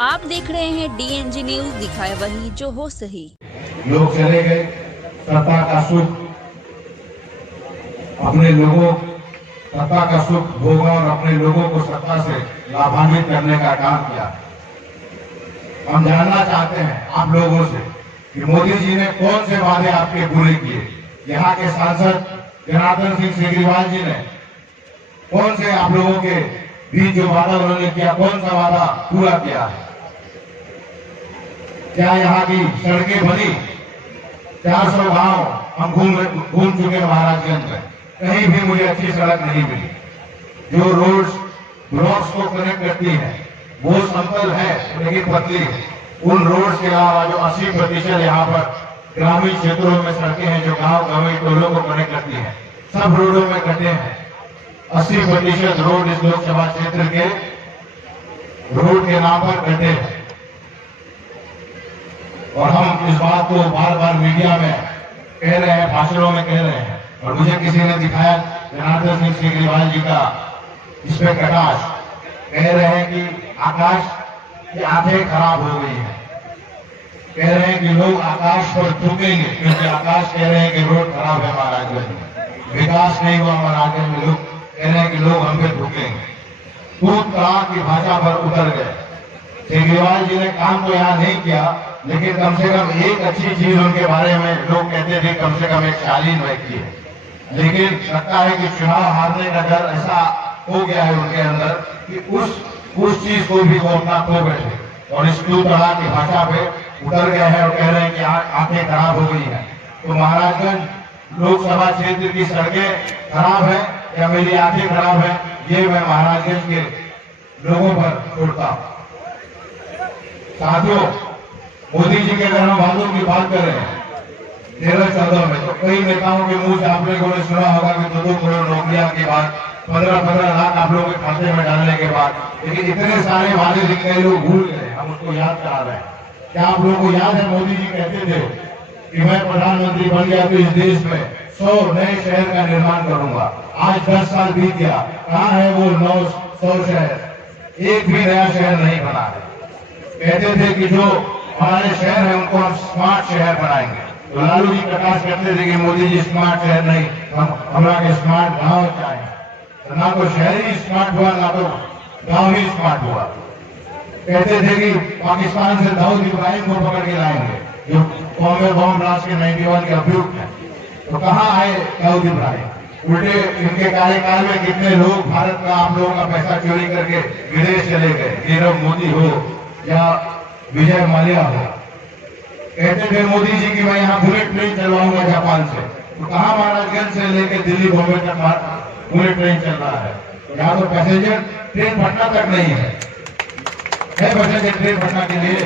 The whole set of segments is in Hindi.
आप देख रहे हैं डीएनजी न्यूज, दिखाए वही जो हो सही। लोग चले गए, सत्ता का सुख अपने लोगों सत्ता का सुख भोगा और अपने लोगों को सत्ता से लाभान्वित करने का काम किया। हम जानना चाहते हैं आप लोगों से कि मोदी जी ने कौन से वादे आपके पूरे किए। यहाँ के सांसद जनार्दन सिंह सिग्रीवाल जी ने कौन से आप लोगों के बीच जो वादा उन्होंने किया, कौन सा वादा पूरा किया है? क्या यहाँ की सड़कें बनी? 400 गांव हम घूम चुके महाराजगंज में, कहीं भी मुझे अच्छी सड़क नहीं मिली। जो रोड्स ब्लॉक्स को कनेक्ट करती है वो समतल है लेकिन पतली है। उन रोड्स के अलावा जो 80% यहाँ पर ग्रामीण क्षेत्रों में सड़कें हैं जो गांव टोलों को कनेक्ट करती हैं, सब रोडों में गड्ढे हैं। 80% रोड इस लोकसभा क्षेत्र के रोड के नाम पर गड्ढे हैं। और हम इस बात को बार बार मीडिया में कह रहे हैं, भाषणों में कह रहे हैं, और मुझे किसी ने दिखाया जनार्दन सिंह सिग्रीवाल जी का इस पे कटाक्ष, कह रहे हैं कि आकाश की आंखें खराब हो गई हैं। कह रहे हैं कि लोग आकाश पर थूकेंगे क्योंकि आकाश कह रहे हैं कि रोड खराब है महाराजगंज में, विकास नहीं हुआ महाराजगंज में। लोग कह रहे हैं कि लोग हम पे थूकेंगे। तूत तड़ाक की भाषा पर उतर गए। सिग्रीवाल जी ने काम तो यहाँ नहीं किया, लेकिन कम से कम एक अच्छी चीज उनके बारे में लोग कहते थे, कम से कम एक शालीन व्यक्ति है। लेकिन लगता है कि चुनाव हारने का डर ऐसा हो गया है उनके अंदर कि उस चीज को भी वो अपना खो बैठे और इस तूत तड़ाक की भाषा पे उतर गए हैं और कह रहे हैं कि आंखें खराब हो गई हैं। तो महाराजगंज लोकसभा क्षेत्र की सड़कें खराब है या मेरी आंखें खराब है, ये मैं महाराजगंज के लोगों पर छोड़ता हूँ। साथियों, मोदी जी के अगर हम वादों की बात कर रहे हैं 13-14 में, तो कई नेताओं के मुंह से आप लोगों ने सुना होगा कि 2 करोड़ नौकरियां के बाद 15-15 लाख आप लोगों के खाते में डालने के बाद, लेकिन इतने सारे वादे दिखते हैं लोग भूल गए। हम उसको याद करा रहे हैं। क्या आप लोगों को याद है मोदी जी कहते थे कि मैं प्रधानमंत्री बन गया तो इस देश में 100 नए शहर का निर्माण करूंगा। आज 10 साल बीत गया, कहाँ है वो 900 शहर? एक भी नया शहर नहीं बना है। कहते थे कि जो हमारे शहर है उनको हम स्मार्ट शहर बनाएंगे। तो लालू जी प्रकाश करते थे कि मोदी जी स्मार्ट शहर नहीं, हमारा स्मार्ट गांव चाहिए। तो ना तो शहर ही स्मार्ट हुआ, ना तो गांव ही स्मार्ट हुआ। कहते थे कि पाकिस्तान से दाऊद इब्राहिम को पकड़ के लाएंगे जो बॉम्ब ब्लास्ट के 91 के अभियुक्त हैं। तो कहाँ आए दाऊद इब्राहिम? उल्टे इनके कार्यकाल में कितने लोग भारत का, आप लोगों का पैसा चोरी करके विदेश चले गए। नीरव मोदी हो या विजय माल्या हो। कहते थे मोदी जी की मैं यहाँ बुलेट ट्रेन चलवाऊंगा जापान से। तो कहाँ महाराजगंज से लेकर दिल्ली बॉम्बे तक बुलेट ट्रेन चल रहा है? यहाँ तो पैसेंजर ट्रेन पटना तक नहीं है पैसेंजर ट्रेन पटना के लिए।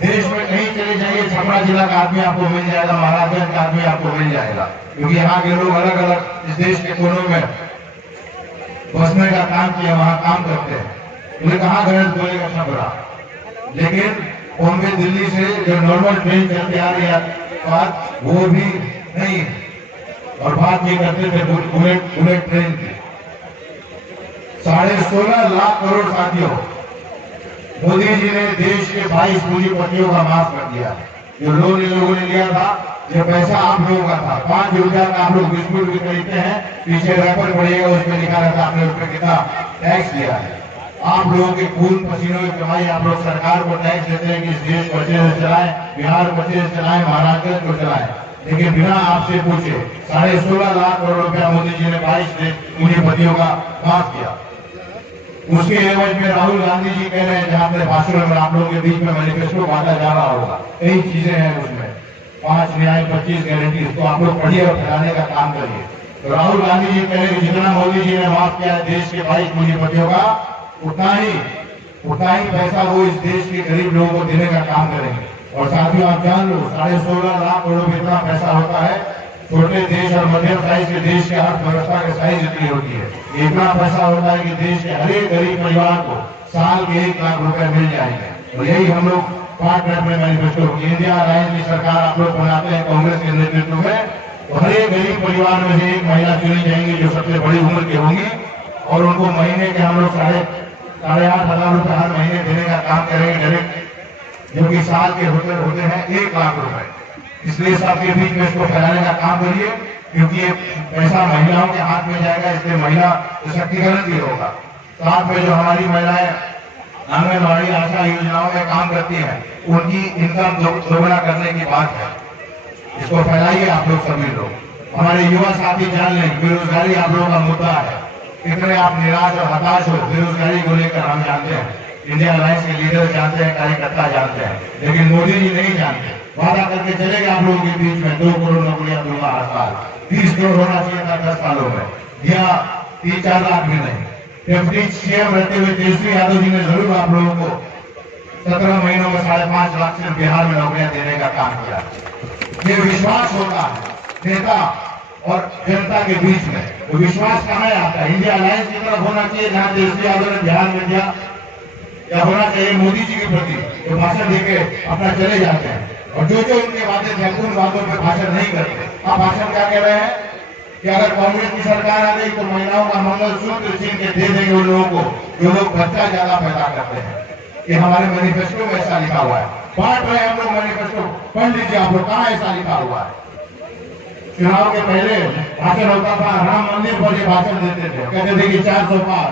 देश में कहीं चले जाइए, छपरा जिला का आदमी आपको मिल जाएगा, महाराजगंज का आदमी आपको मिल जाएगा, क्योंकि यहाँ के लोग अलग अलग इस देश के कोनों में बसने का काम किया, वहां काम करते हैं। उन्हें कहाँ गलत बोलेगा छपरा? लेकिन बॉम्बे दिल्ली से जो नॉर्मल ट्रेन चलती आ रही है बात वो भी नहीं। और बात ये करते थे बुलेट ट्रेन की। 16.5 लाख करोड़ साथियों, मोदी जी ने देश के 22 पूंजीपतियों का माफ कर दिया। जो लोन इन लोगों ने लिया था, जो पैसा आप लोगों का था, 5 रुपया का आप लोग बिस्कुट भी खरीदते हैं, पीछे रैपर पड़ेगा, उसमें लिखा रहता आपने उस पर कितना टैक्स दिया है। आप लोगों के खून पसीनों की कमाई आप लोग सरकार को टैक्स देते हैं कि इस देश को अच्छे से चलाएं, बिहार को अच्छे से चलाएं, महाराष्ट्र को चलाएं, लेकिन बिना आपसे पूछे 16.5 लाख करोड़ रुपया मोदी जी ने 22 पूंजीपतियों का माफ किया। उसके एवज में राहुल गांधी जी कह रहे हैं, जहां अपने भाषणों में आप लोगों के बीच में मैनिफेस्टो बांटा जा रहा होगा, कई चीजें हैं उसमें, 5 न्याय 25 गारंटी, उसको आप लोग पढ़िए और फैलाने का काम करिए। तो राहुल गांधी जी कह रहे हैं जितना मोदी जी ने माफ किया देश के 22 पूंजीपतियों का, उतना ही पैसा वो इस देश के गरीब लोगों को देने का काम करेंगे। और साथियों आप जान लो, 16.5 लाख करोड़ में इतना पैसा होता है, छोटे देश और मध्यम साइज के देश की अर्थव्यवस्था की साइज इतनी होती है। इतना पैसा होता है कि देश के हर एक गरीब परिवार को साल के 1 लाख रुपए मिल जाएंगे। और यही हम लोग पार्ट में मैनिफेस्टो इंडिया अलायंस की सरकार आप लोग बनाते हैं कांग्रेस के नेतृत्व में, तो हर एक गरीब परिवार में से एक महिला चुनी जाएंगी जो सबसे बड़ी उम्र की होंगी, और उनको महीने के हम लोग 8,500 रुपए हर महीने देने का काम करेंगे डायरेक्ट, जो कि साल के होते हैं 1 लाख रुपए। इसलिए सबके बीच में इसको फैलाने का काम करिए, क्योंकि ये पैसा महिलाओं के हाथ में जाएगा, इसलिए महिला सशक्तिकरण भी होगा। साथ में जो हमारी महिलाएं आंगनबाड़ी आशा योजनाओं में काम करती हैं, उनकी इनकम दोगुना करने की बात है। इसको फैलाइए आप लोग सभी लोग। हमारे युवा साथी जान लें, बेरोजगारी आप लोगों का मुद्दा है। कितने आप निराश और हताश हो बेरोजगारी को लेकर, हम जानते हैं, इंडिया अलायंस के लीडर जानते हैं, कार्यकर्ता जानते हैं, लेकिन मोदी जी नहीं जानते। वादा करके चले गए आप लोगों के बीच में 2 करोड़ नौकरियां दूंगा हर साल, 30 करोड़ होना चाहिए था 10 सालों में, या 3-4 लाख भी नहीं। डिप्टी सीएम रहते हुए तेजस्वी यादव जी ने जरूर आप लोगों को 17 महीनों में 5.5 लाख सिर्फ बिहार में नौकरियां देने का काम किया। ये विश्वास होता है नेता और जनता के बीच में। वो विश्वास कहाँ है आपका? इंडिया अलायंस की तरफ होना चाहिए, जहाँ तेजस्वी यादव ने ध्यान में दिया, या होना चाहिए मोदी जी के प्रति, जो भाषण देके अपना चले जाते हैं, और जो उनके वादे थे उन वादों पे भाषण नहीं करते। आप भाषण क्या कह रहे हैं कि अगर कांग्रेस की सरकार आ गई तो महिलाओं का मंगलसूत्र छीन के दे देंगे उन लोगों को जो लोग बच्चा ज्यादा पैदा करते हैं। ये हमारे मैनिफेस्टो में ऐसा लिखा हुआ है। बांट रहे हम लोग मैनिफेस्टो, पढ़ लीजिए आप लोग, कहाँ ऐसा लिखा हुआ है। चुनाव के पहले भाषण होता था, राम मंदिर पर ये भाषण देते थे, कहते थे कि 400 पार,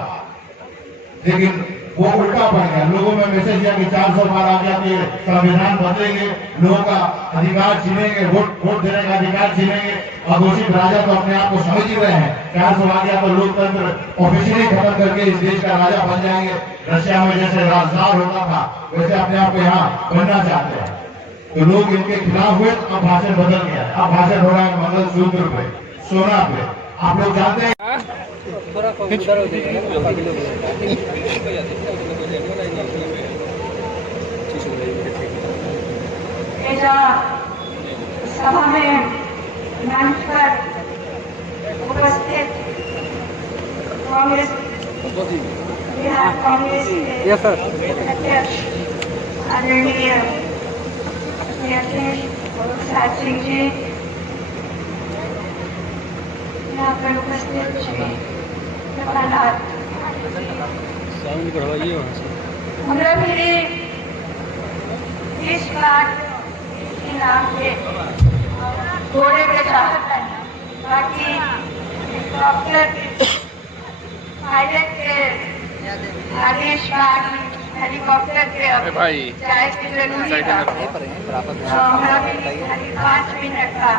लेकिन वो उल्टा पड़ गया। लोगों में मैसेज दिया कि 400 पार आ गया कि संविधान बदलेंगे, लोगों का अधिकार छीनेंगे, वोट देने का अधिकार छीनेंगे। अघोषित राजा तो अपने आप को समझ ही रहे हैं, 400 आ गया तो लोकतंत्र ऑफिशियली खत्म करके इस देश का राजा बन जाएंगे। रशिया में जैसे राजदार होता था, वैसे अपने आप को यहाँ बनना चाहते हैं। तो लोग इनके खिलाफ हुए, तो अब भाषण बदल गया। अब भाषण हो रहा है मंगलसूत्र पे, सोना पे। आप लोग जानते हैं सभा में मंच पर उपस्थित कांग्रेस बिहार कांग्रेस के अध्यक्ष आदरणीय प्रसाद सिंह जी, यहाँ पर उपस्थित श्री कमलनाथ, हमरा भी इस बात के नाम से थोड़े के चाहत है, बाकी डॉक्टर पायलट के आदेश बाद हेलीकॉप्टर के जाए की जरूरी था। हमारा भी 5 मिनट का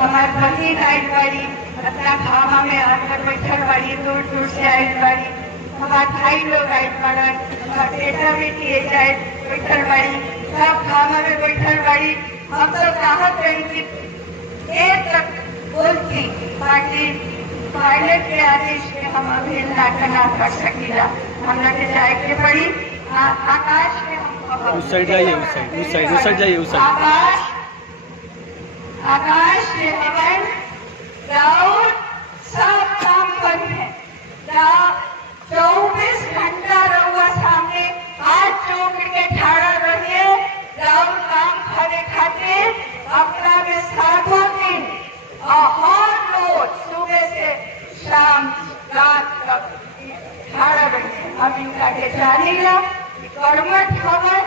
हमारे बहन आई बाड़ी, अपना खामा में आकर बैठल बाड़ी, दूर दूर से आई बाड़ी, हमारे भाई लोग आई पड़न, हमारे बेटा बेटी जाए बैठल बाड़ी, सब खामा में बैठल बाड़ी। हम सब चाहत रही कि देर तक बोलती, बाकी पायलट के आदेश में हम अभी ना कर सकीला, हमरा के जाए के पड़ी। आकाश में हम उस साइड जाइए, उस साइड जाइए, उस साइड आकाश में हवन राउर सब काम बंद है। 24 घंटा रहुआ सामने हाथ जोड़ के खड़ा रहिए, राउर काम करे खातिर अपना में 7 दिन और रोज सुबह से शाम रात तक खड़ा रहिए। हम इनका के जानीला कर्मठ हवन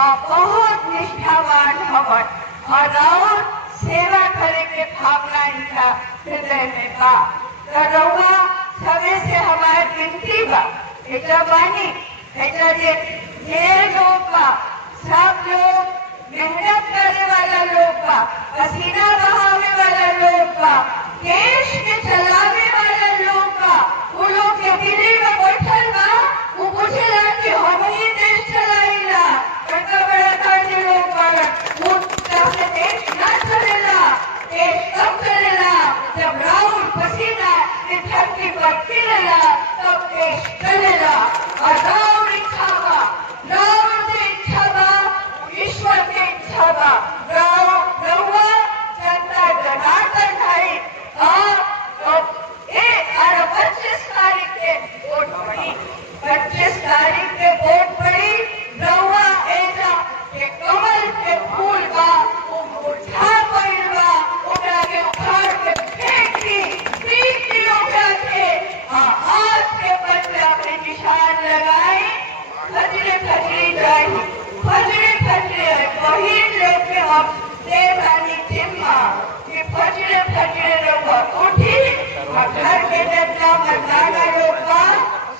और बहुत निष्ठावान हवन, और राउर सेवा करे के भावना इनका हृदय में बा। रहुआ सवे से हमारे गिनती बा, बानी लोग बा, सब लोग मेहनत करे वाला लोग बा, पसीना बहावे वाला लोग बा, देश के चलावे वाला लोग बा। वो लोग के दिल्ली में बैठल बा, वो पूछेला कि हम ही देश चलाइला, बड़ा बड़ा काजी लोग बाड़ा। वो चाहे देश ना चलेला, देश तब चलेला जब राहुल पसीना के धरती पर खिलेला, तब देश चलेला। और राहुल इच्छा बा, राहुल से इच्छा बा, ईश्वर की इच्छा बा। रहुआ जनता जनार्दन भाई और 25 तारीख के वोट पड़ी, 25 तारीख के वोट पड़ी। रहुआ ऐसा के कमल के फूल बा, वो मुरझा पड़ल बा, ओकरा के उखाड़ के फेंक दी, 20 किलो के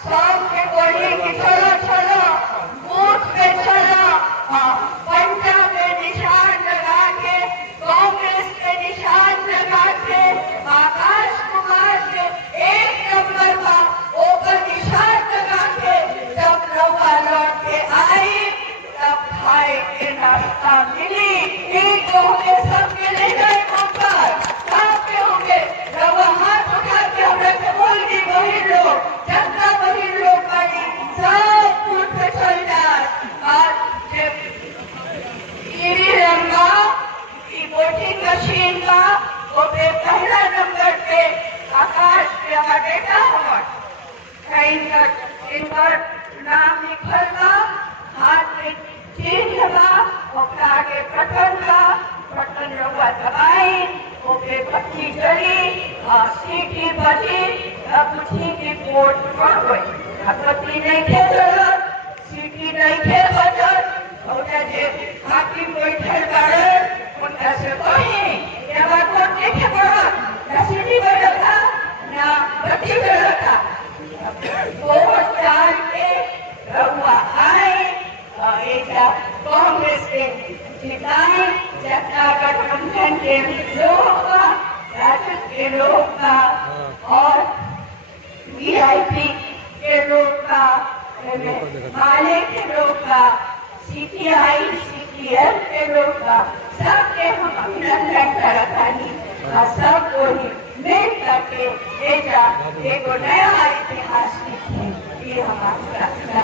सॉन्ग के बोली कि चलो चलो बूथ पे चलो, पंजा पे निशान लगा के, कांग्रेस पे निशान लगा के, आकाश कुमार के 1 नंबर का ऊपर निशान लगा के जब लोग लौट के आई, तब खाए के नाश्ता मिली। एक होंगे सबके ले गए ऊपर, सबके होंगे जब हाथ उठा के हमने बोल दी वही लोग, जनता वही लोग बनी, सब बूथ पे चल जाए। आज टीवी रंगा की वोटिंग मशीन का वो पे पहला नंबर पे आकाश का डेटा हुआ, कहीं तक इनका नाम लिखल का, हाथ में चिन्ह का, और आगे बटन रहुआ दबाई, वो पे बत्ती जली और सीटी बजी, अब उठी की वोट पड़ गई। अब बत्ती नहीं थे जरूरत, सीटी नहीं थे बजट, और जे हाकिम बैठे बाड़े उनका से कहीं ये बात को देखे पड़ा, ना सीटी बजा था ना बत्ती जला था। वोट डाल के रहुआ आए और एक कांग्रेस के जिताए, जनता गठबंधन के लोग का, राजद के लोग का और वीआईपी के लोग का, माले के लोग का, सीपीआई सीपीएम के लोग का, सबके हम अभिनंदन करतानी और सबको ही मिल करके एक नया इतिहास लिखे, ये हमारा प्रार्थना।